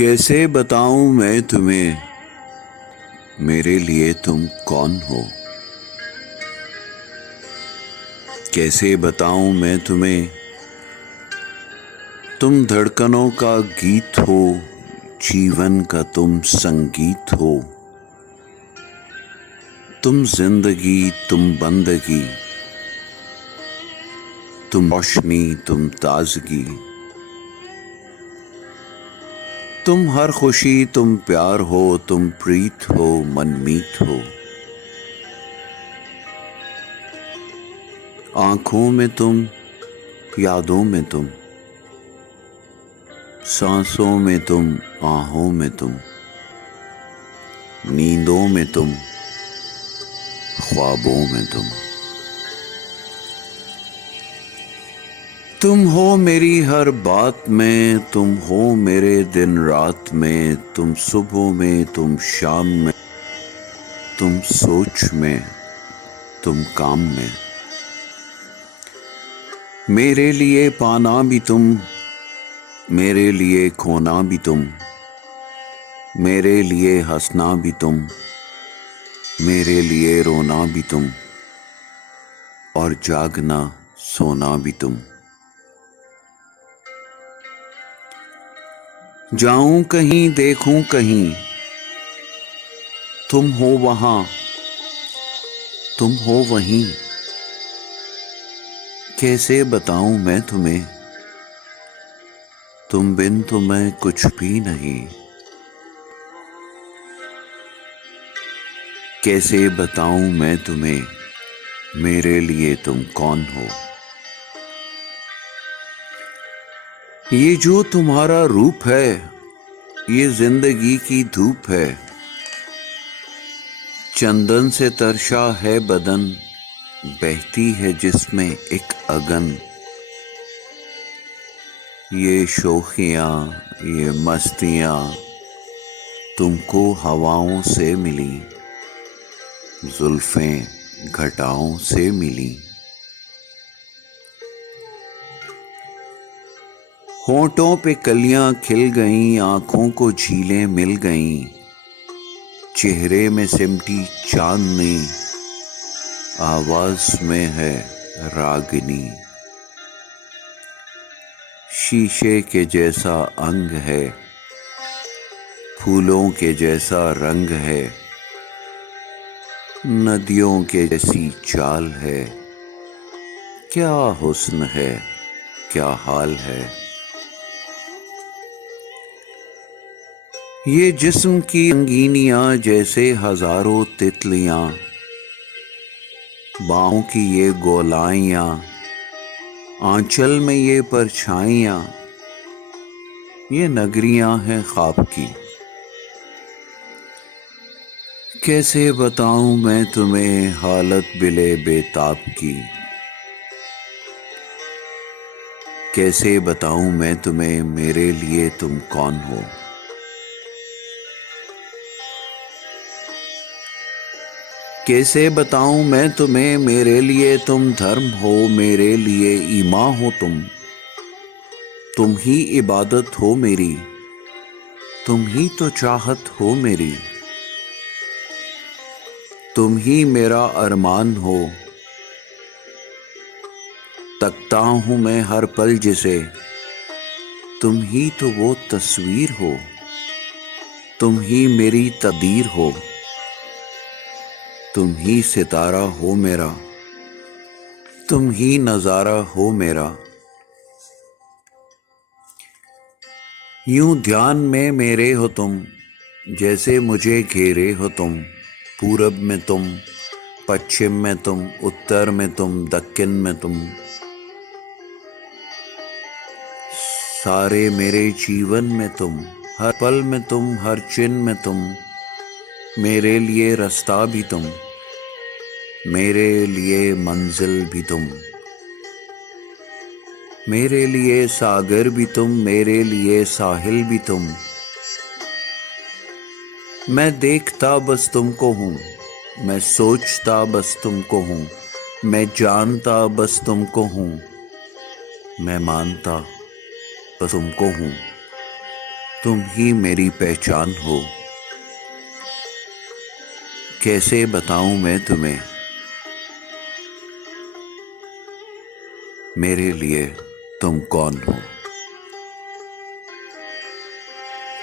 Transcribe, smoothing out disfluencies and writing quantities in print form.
कैसे बताऊं मैं तुम्हें, मेरे लिए तुम कौन हो। कैसे बताऊं मैं तुम्हें, तुम धड़कनों का गीत हो, जीवन का तुम संगीत हो। तुम जिंदगी, तुम बंदगी, तुम रोशनी, तुम ताजगी। तुम हर खुशी, तुम प्यार हो, तुम प्रीत हो, मनमीत हो। आंखों में तुम, यादों में तुम, सांसों में तुम, आहों में तुम, नींदों में तुम, ख्वाबों में तुम। तुम हो मेरी हर बात में, तुम हो मेरे दिन रात में। तुम सुबह में, तुम शाम में, तुम सोच में, तुम काम में। मेरे लिए पाना भी तुम, मेरे लिए खोना भी तुम, मेरे लिए हंसना भी तुम, मेरे लिए रोना भी तुम, और जागना सोना भी तुम। जाऊं कहीं, देखूं कहीं, तुम हो वहां, तुम हो वहीं। कैसे बताऊं मैं तुम्हें, तुम बिन तो मैं कुछ भी नहीं। कैसे बताऊं मैं तुम्हें, मेरे लिए तुम कौन हो। ये जो तुम्हारा रूप है, ये जिंदगी की धूप है। चंदन से तरशा है बदन, बहती है जिसमें एक अगन। ये शोखियां, ये मस्तियां तुमको हवाओं से मिली, जुल्फें घटाओं से मिली। होंठों पे कलियां खिल गईं, आंखों को झीलें मिल गईं। चेहरे में सिमटी चांदनी, आवाज में है रागिनी। शीशे के जैसा अंग है, फूलों के जैसा रंग है, नदियों के जैसी चाल है। क्या हुस्न है, क्या हाल है। ये जिस्म की रंगीनियां जैसे हजारों तितलियां, बाहों की ये गोलाइयां, आंचल में ये परछाइयां, ये नगरियां हैं ख्वाब की। कैसे बताऊं मैं तुम्हें हालत बिले बेताब की। कैसे बताऊं मैं तुम्हें, मेरे लिए तुम कौन हो। कैसे बताऊं मैं तुम्हें, मेरे लिए तुम धर्म हो, मेरे लिए ईमान हो तुम ही इबादत हो मेरी, तुम ही तो चाहत हो मेरी। तुम ही मेरा अरमान हो, तकता हूं मैं हर पल जिसे, तुम ही तो वो तस्वीर हो, तुम ही मेरी तकदीर हो। तुम ही सितारा हो मेरा, तुम ही नजारा हो मेरा। यूं ध्यान में मेरे हो तुम, जैसे मुझे घेरे हो तुम। पूरब में तुम, पश्चिम में तुम, उत्तर में तुम, दक्षिण में तुम। सारे मेरे जीवन में तुम, हर पल में तुम, हर चिन्ह में तुम। मेरे लिए रास्ता भी तुम, मेरे लिए मंजिल भी तुम। मेरे लिए सागर भी तुम, मेरे लिए साहिल भी तुम। मैं देखता बस तुमको हूँ, मैं सोचता बस तुमको हूँ, मैं जानता बस तुमको हूँ, मैं मानता बस तुमको हूँ। तुम ही मेरी पहचान हो। कैसे बताऊं मैं तुम्हें, मेरे लिए तुम कौन हो।